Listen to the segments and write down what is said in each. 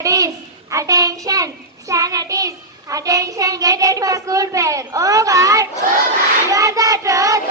Is attention, standard is attention, get ready for school prayer. Oh God, you are the truth,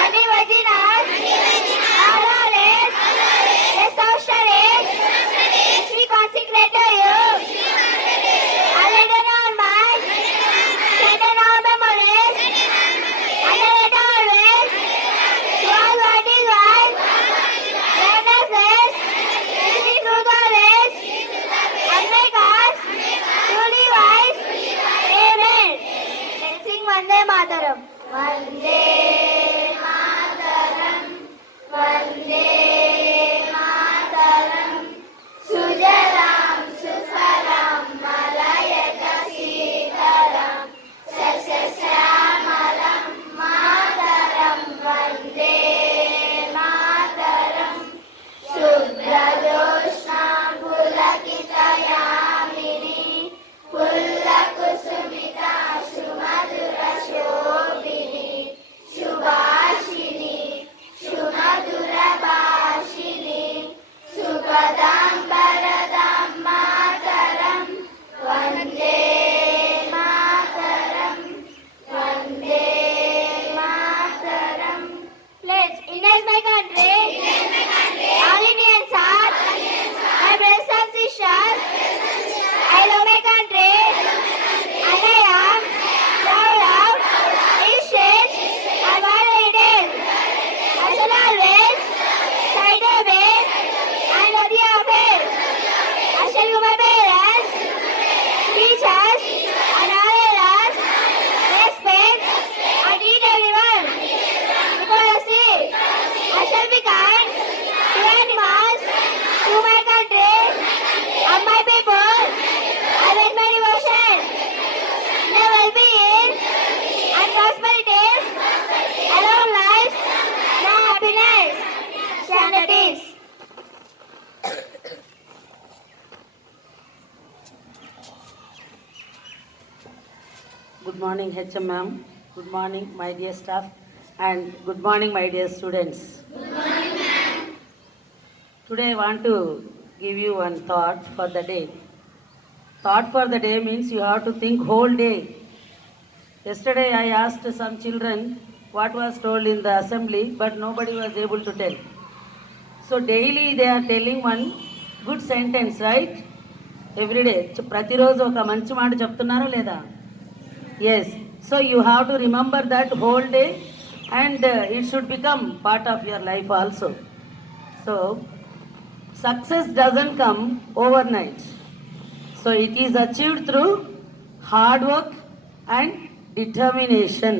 and the virginas, all our race, yes, our studies, we consecrate to you, already our minds, set in our memories, and let always, to all what is right, let us rest, this is through the race, and make us truly wise. Amen. Let's sing Vande Mataram. Vande Mataram. Vande Mataram. Sujalam Sufalam Malayaka Sitaram Sasyamalam Mataram. Vande Mataram. Subhradosna Pulakitayamini Pullakusumita Sumadura Shobhini Shubhashini Sumadura Bhashini Supadam Bharadam Mataram. Vande Mataram. Vande Mataram. Pledge. India is my country. All Indians are my brothers and sisters. I love my country and I am proud of its state and what it is. I shall always try to obey and worthy of it. I shall give my parents, teachers and all others respect and treat everyone equally. I shall be kind to animals, to my country and my people. I with my devotion, their well-being and prosperities, and long life, no happiness. Standard is. Good morning, HM ma'am. Good morning, my dear staff, and good morning, my dear students. Good morning, ma'am. Today I want to give you one thought for the day. Thought for the day means you have to think whole day. Yesterday I asked some children what was told in the assembly, but nobody was able to tell. So daily they are telling one good sentence, right? Every day. ప్రతిరోజు ఒక మంచి మాట చెప్తున్నారా లేదా? Yes. So you have to remember that whole day and it should become part of your life also. So success doesn't come overnight. So it is achieved through hard work and determination.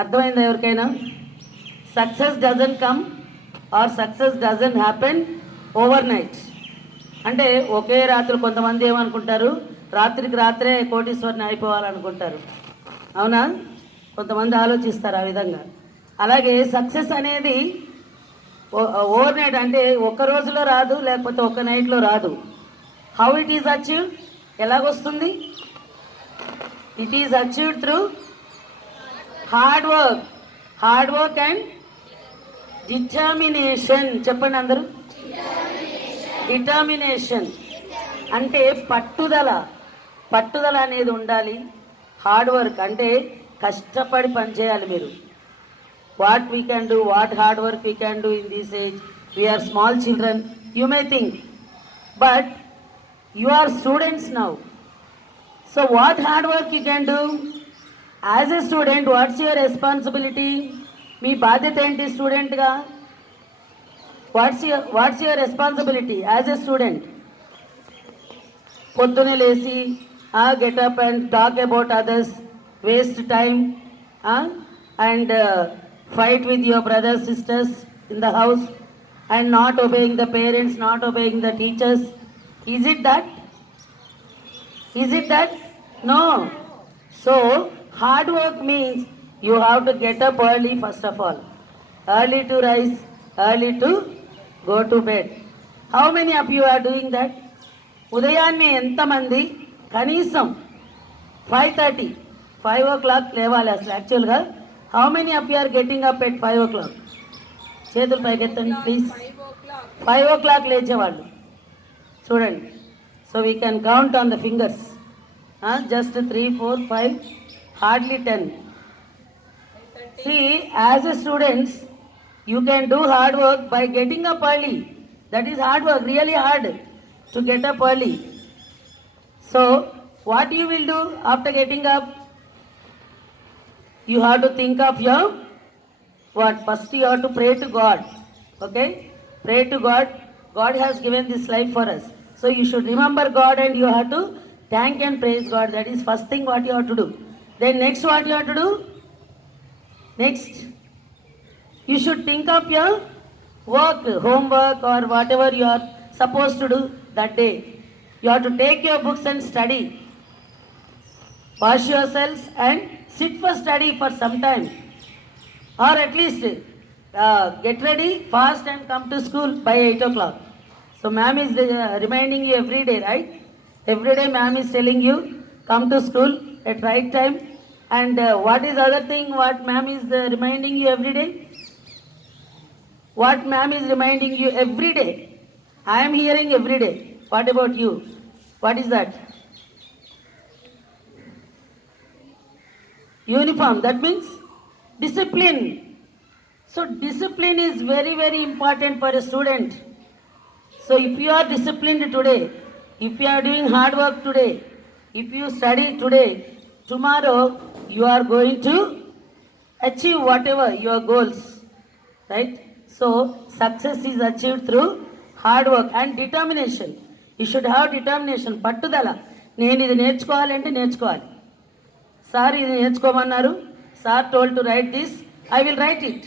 అర్థమైందా ఎవరికైనా? Success doesn't come or success doesn't happen over night. అంటే ఒకే రాత్రి కొంతమంది ఏమనుకుంటారు, రాత్రికి రాత్రే కోటీశ్వరిని అయిపోవాలనుకుంటారు. అవునా? కొంతమంది ఆలోచిస్తారు ఆ విధంగా. అలాగే సక్సెస్ అనేది ఓవర్ నైట్ అంటే ఒక్క రోజులో రాదు, లేకపోతే ఒక్క నైట్లో రాదు. How it is achieved? ఎలాగొస్తుంది? It is achieved through hard work and determination. చెప్పండి అందరూ. డిటర్మినేషన్ అంటే పట్టుదల అనేది ఉండాలి. హార్డ్ వర్క్ అంటే కష్టపడి పనిచేయాలి మీరు. What we can do, what hard work we can do in this age. We are small children, you may think, but you are students now. So what hard work you can do? As a student what's your responsibility? మీ బాధ్యత ఏంటి స్టూడెంట్గా? What's your responsibility as a student? పొద్దునే లేచి get up and talk about others, waste time and fight with your brothers sisters in the house and not obeying the parents, not obeying the teachers. Is it that? No. So hard work means you have to get up early first of all. Early to rise, early to go to bed. How many of you are doing that? ఉదయాన్నే ఎంతమంది కనీసం 5:30, 5 o'clock లేవాలి అసలు యాక్చువల్గా? How many of you are getting up at 5 o'clock? చేతులు పైకెత్తండి please. 5 o'clock లేచేవాళ్ళు చూడండి. So we can count on the fingers. Just 3, 4, 5, hardly 10. See, as a students, you can do hard work by getting up early. That is hard work, really hard to get up early. So, what you will do after getting up? You have to think of your what? First you have to pray to God. Okay? Pray to God. God has given this life for us. So you should remember God and you have to thank and praise God. That is first thing what you have to do. Then next what you have to do? Next, you should think of your work, homework or whatever you are supposed to do that day. You have to take your books and study. Wash yourselves and sit for study for some time. Or at least get ready, fast and come to school by 8 o'clock. So ma'am is reminding you every day, right? Every day ma'am is telling you, come to school at right time. And what is other thing what ma'am is reminding you every day? What ma'am is reminding you every day? I am hearing every day. What about you? What is that? Uniform, that means discipline. So discipline is very, very important for a student. So if you are disciplined today, if you are doing hard work today, if you study today, tomorrow you are going to achieve whatever your goals, right? So success is achieved through hard work and determination. You should have determination. పట్టుదల. నేను ఇది నేర్చుకోవాలంటే నేర్చుకోవాలి. Sir ఇది నేర్చుకోమన్నారు. Sir told to write this. I will write it.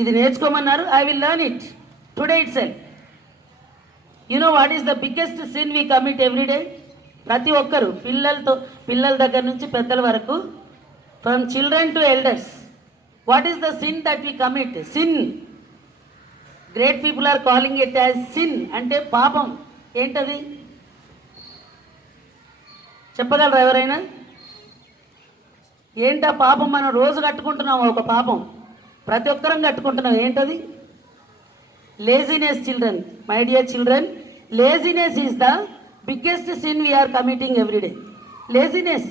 ఇది నేర్చుకోమన్నారు. I will learn it today itself. You know what is the biggest sin we commit every day? ప్రతి ఒక్కరు పిల్లల దగ్గర నుంచి పెద్దల వరకు, from children to elders. What is the sin that we commit? Sin. Great people are calling it as sin. అంటే పాపం. ఏంటది చెప్పగలరా ఎవరైనా? ఏంటా పాపం? మనం రోజు కట్టుకుంటున్నాం ఒక పాపం, ప్రతి ఒక్కరం కట్టుకుంటున్నాం. ఏంటది? Laziness. Children, my dear children, laziness is the biggest sin we are committing everyday. Laziness.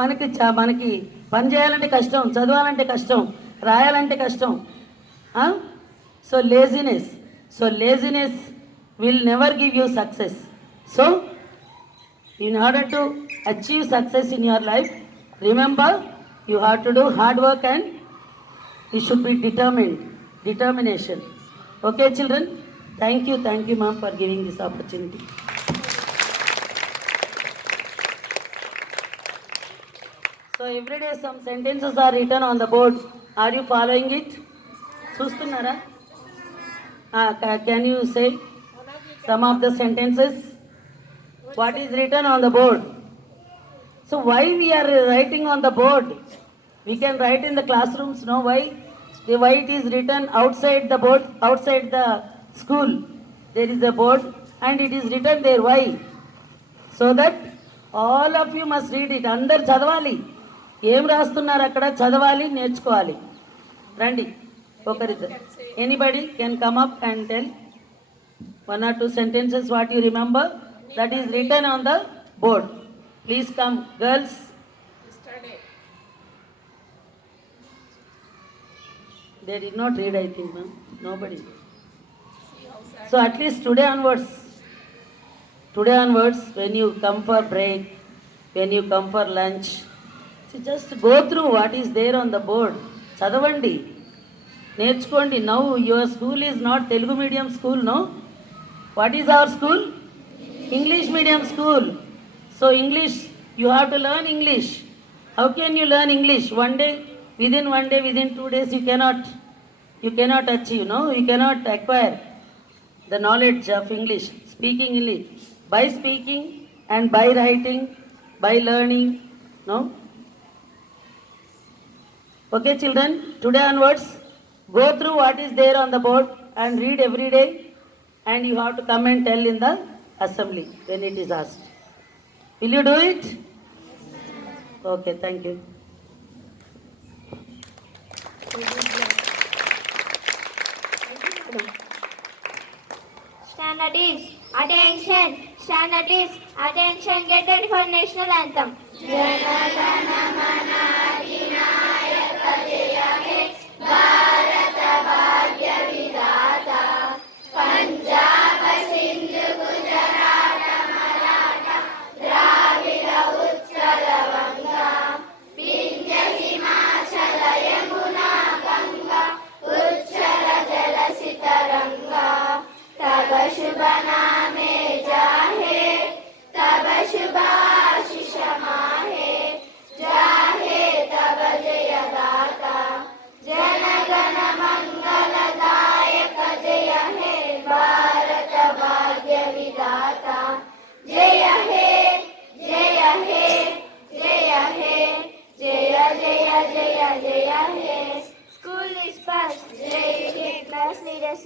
మనకి పని చేయాలంటే కష్టం, చదవాలంటే కష్టం, రాయాలంటే కష్టం. So laziness. So laziness will never give you success. So, in order to achieve success in your life, remember you have to do hard work and you should be determined. Determination. Okay, children? Thank you, ma'am, for giving this opportunity. So, every day some sentences are written on the board. Are you following it? Chustunnara? Can you say some of the sentences? What is written on the board? So why we are writing on the board? We can write in the classrooms, no? Why it is written outside the board, outside the school? There is a board and it is written there. Why? So that all of you must read it. Andar చదవాలి. ఏం రాస్తున్నారు అక్కడ? చదవాలి, నేర్చుకోవాలి. రండి ఒకరిద్దరు. Anybody can come up and tell one or two sentences what you remember that is written on the board. Please come, girls. They did not read, I think, ma'am. Nobody. So at least today onwards, when you come for break, when you come for lunch, so just go through what is there on the board. చదవండి, నేర్చుకోండి. Now your school is not Telugu medium school, no? What is our school? English medium school. So English, you have to learn English. How can you learn English? Within 2 days you cannot achieve, no? You cannot acquire the knowledge of English, speaking English. By speaking and by writing, by learning, no? Okay, children, today onwards, go through what is there on the board and read every day. And you have to come and tell in the assembly when it is asked. Will you do it? Okay, thank you. Standard is attention. Stand at ease. Attention, get ready for national anthem. तब शुभ नामे जाहे, तब शुभ आशीष माहे, जाहे तब जय गाता, जन गण मंगलदायक जय हे भारत भाग्य विधाता, जय हे जय हे जय हे जय जय जय जय हे. School is first. Jai Hind. Class leaders.